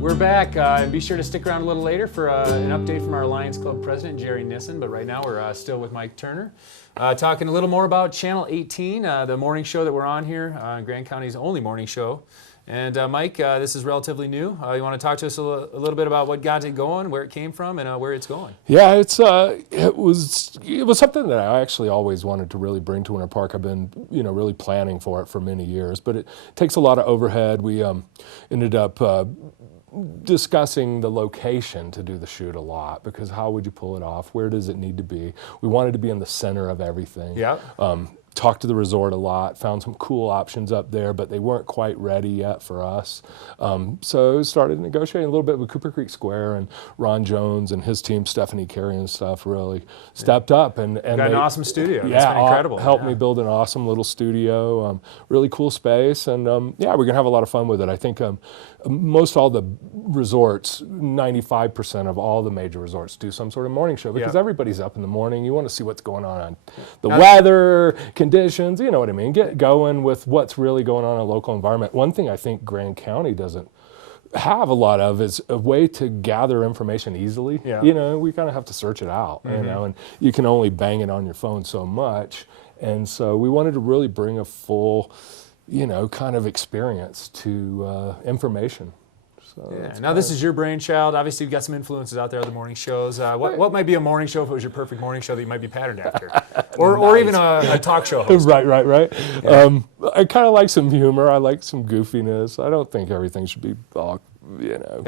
We're back, and be sure to stick around a little later for an update from our Lions Club president, Jerry Nissen. But right now we're still with Mike Turner, talking a little more about Channel 18, the morning show that we're on here, Grand County's only morning show. And Mike, this is relatively new. You want to talk to us a little bit about what got it going, where it came from, and where it's going? Yeah, it was something that I actually always wanted to really bring to Winter Park. I've been really planning for it for many years, but it takes a lot of overhead. We ended up discussing the location to do the shoot a lot, because how would you pull it off? Where does it need to be? We wanted to be in the center of everything. Yeah. Talked to the resort a lot, found some cool options up there, but they weren't quite ready yet for us. So started negotiating a little bit with Cooper Creek Square, and Ron Jones and his team, Stephanie Carey and stuff, really stepped up. And got an awesome studio. Yeah, that's been incredible. Helped me build an awesome little studio, really cool space, and yeah, we're gonna have a lot of fun with it. I think most all the resorts, 95% of all the major resorts do some sort of morning show, because everybody's up in the morning. You want to see what's going on the weather, conditions, you know what I mean? Get going with what's really going on in a local environment. One thing I think Grand County doesn't have a lot of is a way to gather information easily. Yeah. We kind of have to search it out, and you can only bang it on your phone so much. And so we wanted to really bring a full, kind of experience to information. So yeah. Now this is your brainchild. Obviously, you've got some influences out there, other morning shows. What might be a morning show if it was your perfect morning show that you might be patterned after, or even a talk show host? Right. Yeah. I kind of like some humor. I like some goofiness. I don't think everything should be all,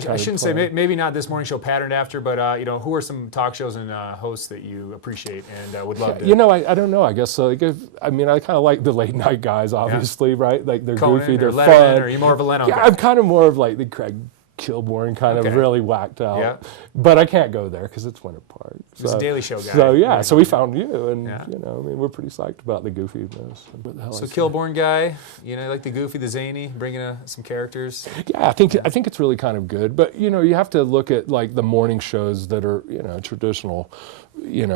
I shouldn't say maybe not this morning show patterned after, but who are some talk shows and hosts that you appreciate and would love to? I don't know. I guess I kind of like the late night guys, obviously, right? Like they're Conan goofy, they're Letterman, fun. Or are you more of a Leno Yeah, guy? I'm kind of more of like the Craig Kilborn kind of really whacked out. Yeah. But I can't go there because it's Winter Park. He's a Daily Show guy. So yeah, so we found you, and Yeah. we're pretty psyched about the goofiness. So Kilborn guy, like the goofy, the zany, bringing some characters. Yeah, I think it's really kind of good. But you have to look at like the morning shows that are traditional,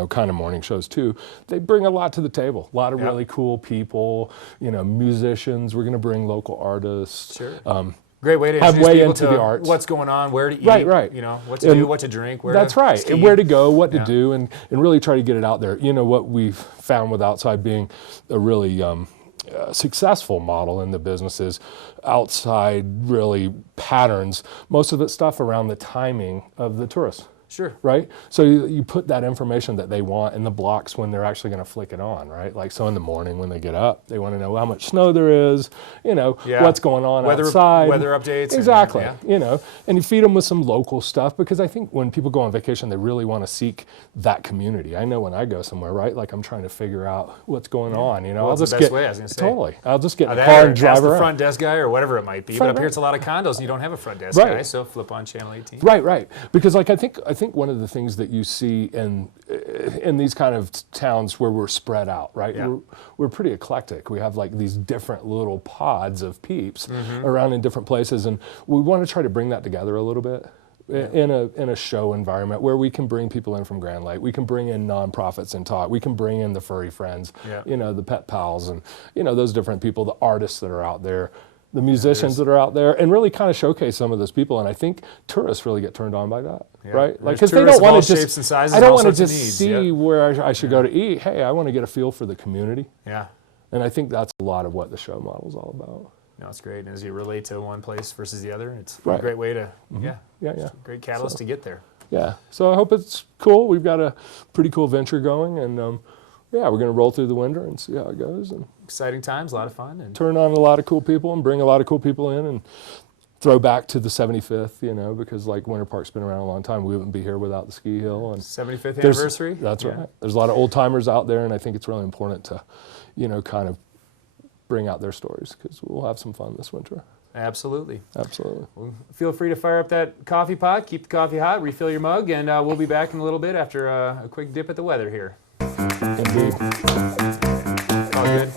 kind of morning shows too. They bring a lot to the table. A lot of really cool people. Musicians. We're going to bring local artists. Sure. Great way to have introduce way people into to the arts. What's going on, where to eat, right. What to do, what to drink, where that's to right, ski. and where to go, what to do, and really try to get it out there. What we've found with Outside being a really successful model in the business is Outside really patterns most of its stuff around the timing of the tourists. Sure. Right? So you put that information that they want in the blocks when they're actually going to flick it on, right? Like, so in the morning when they get up, they want to know how much snow there is, what's going on outside. Weather updates. Exactly. And you feed them with some local stuff, because I think when people go on vacation, they really want to seek that community. I know when I go somewhere, right? Like I'm trying to figure out what's going on, Well, I'll that's just the best get, way, I was going to say. Totally. I'll just get in the car and drive ask around. the front desk guy or whatever it might be. But up here it's a lot of condos and you don't have a front desk guy, so flip on Channel 18. Right. Because I think one of the things that you see in these kind of towns where we're spread out, right? Yeah. We're pretty eclectic. We have like these different little pods of peeps around in different places, and we want to try to bring that together a little bit. In a show environment where we can bring people in from Grand Lake, we can bring in nonprofits and talk, we can bring in the furry friends, the pet pals, and those different people, the artists that are out there, the musicians that are out there, and really kind of showcase some of those people. And I think tourists really get turned on by that, right? Like, because they don't want to just, shapes and sizes, I don't want to just see where I should go to eat. Hey, I want to get a feel for the community. Yeah. And I think that's a lot of what the show model is all about. No, it's great. And as you relate to one place versus the other, it's a Right. great way to, great catalyst to get there. Yeah. So I hope it's cool. We've got a pretty cool venture going, and we're going to roll through the winter and see how it goes. And exciting times, a lot of fun. And turn on a lot of cool people and bring a lot of cool people in, and throw back to the 75th, because like Winter Park's been around a long time. We wouldn't be here without the ski hill. And 75th anniversary? That's right. There's a lot of old timers out there, and I think it's really important to, kind of bring out their stories, because we'll have some fun this winter. Absolutely. Well, feel free to fire up that coffee pot, keep the coffee hot, refill your mug, and we'll be back in a little bit after a quick dip at the weather here. Indeed. All good.